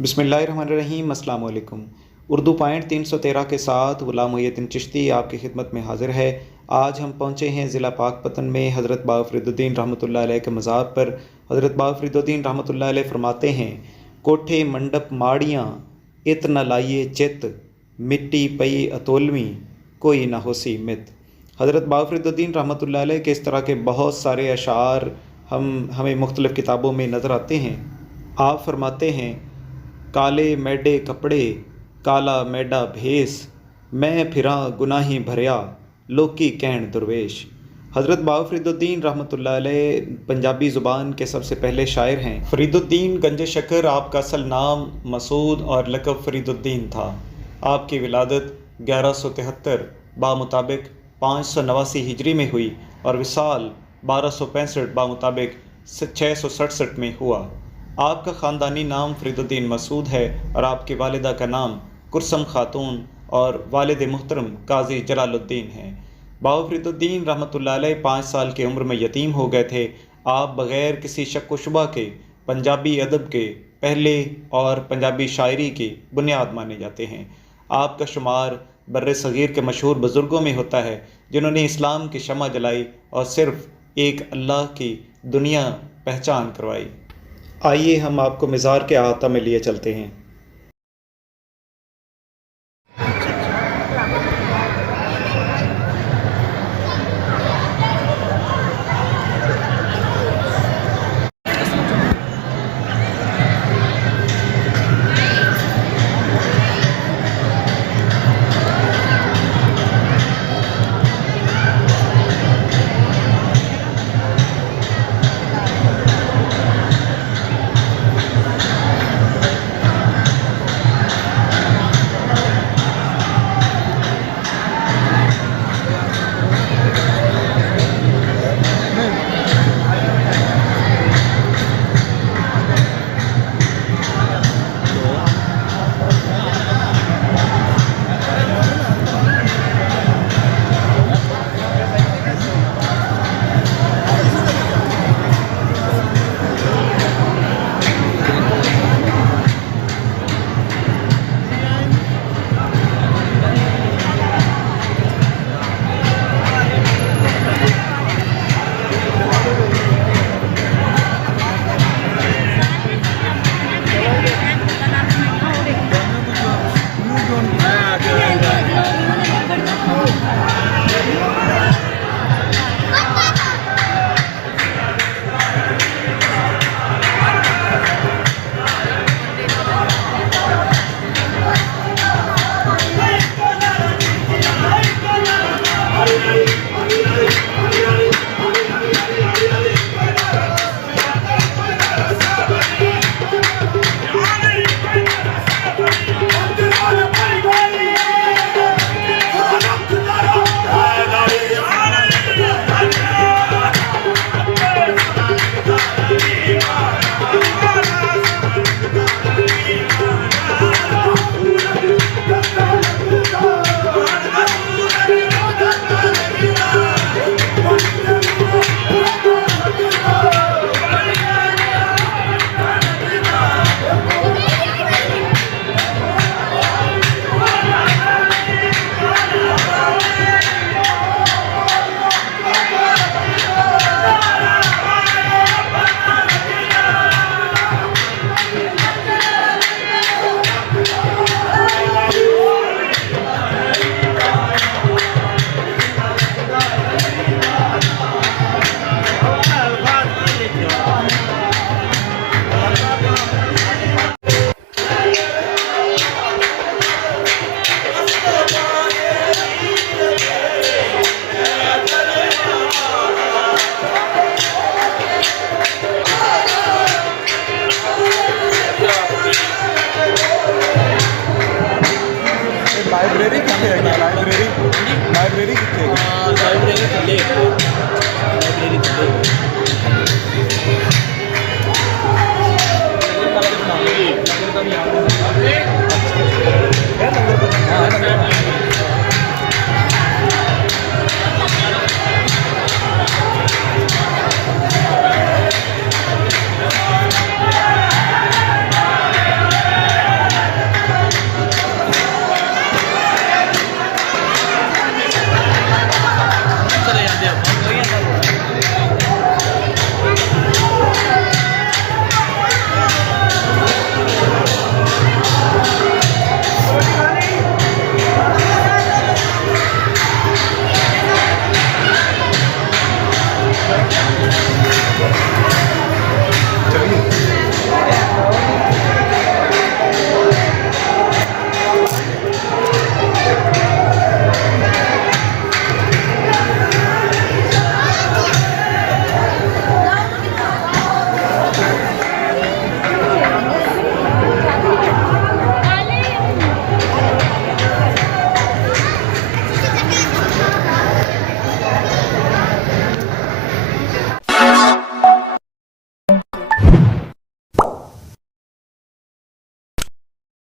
बिस्मिल्लाहिर्रहमानिर्रहीम। अस्सलाम वालेकुम। उर्दू पॉइंट 313 के साथ ग़ुलाम मुहिय्यद्दीन चिश्ती आपकी खिदमत में हाज़िर है। आज हम पहुँचे हैं ज़िला पाकपतन में हज़रत बाबा फ़रीदुद्दीन रहमतुल्लाह अलैह के मज़ार पर। हज़रत बाबा फ़रीदुद्दीन रहमतुल्लाह अलैह फरमाते हैं, कोठे मंडप माड़ियाँ इत न लाइए चित, मिट्टी पई अतोलवीं कोई न होसी मित। हज़रत बाबा फ़रीदुद्दीन रहमतुल्लाह अलैह के इस तरह के बहुत सारे अशार हमें मुख्तलिफ़ किताबों में नज़र आते हैं। आप फरमाते हैं, काले मैडे कपड़े काला मैडा भेस, मैं फिरां गुनाही भरिया लोकी कहण दुर्वेश। हज़रत बाबा फ़रीदुद्दीन रहमतुल्लाह अलैह पंजाबी ज़ुबान के सबसे पहले शायर हैं। फ़रीदुद्दीन गंज शकर आपका असल नाम मसूद और लक़ब फ़रीदुद्दीन था। आपकी विलादत 1173 बामुताबिक 589 हिजरी में हुई और विसाल 1265 बामुताबिक 667 में हुआ। आपका ख़ानदानी नाम फ़रीदुद्दीन मसूद है और आपकी वालिदा का नाम कुरसम खातून और वालिद मुहतरम काजी जलालुद्दीन हैं। बाबा फ़रीदुद्दीन रहमतुल्लाह अलैह 5 साल की उम्र में यतीम हो गए थे। आप बग़ैर किसी शक व शुबा के पंजाबी अदब के पहले और पंजाबी शायरी की बुनियाद माने जाते हैं। आपका शुमार बर्रे सग़ीर के मशहूर बुज़ुर्गों में होता है जिन्होंने इस्लाम की शमा जलाई और सिर्फ़ एक अल्लाह की दुनिया पहचान करवाई। आइए हम आपको मज़ार के अहाता में लिए चलते हैं। लाइब्रेरी कितने है? लाइब्रेरी कितने है? लाइब्रेरी थल्ले लाइब्रेरी थल्ले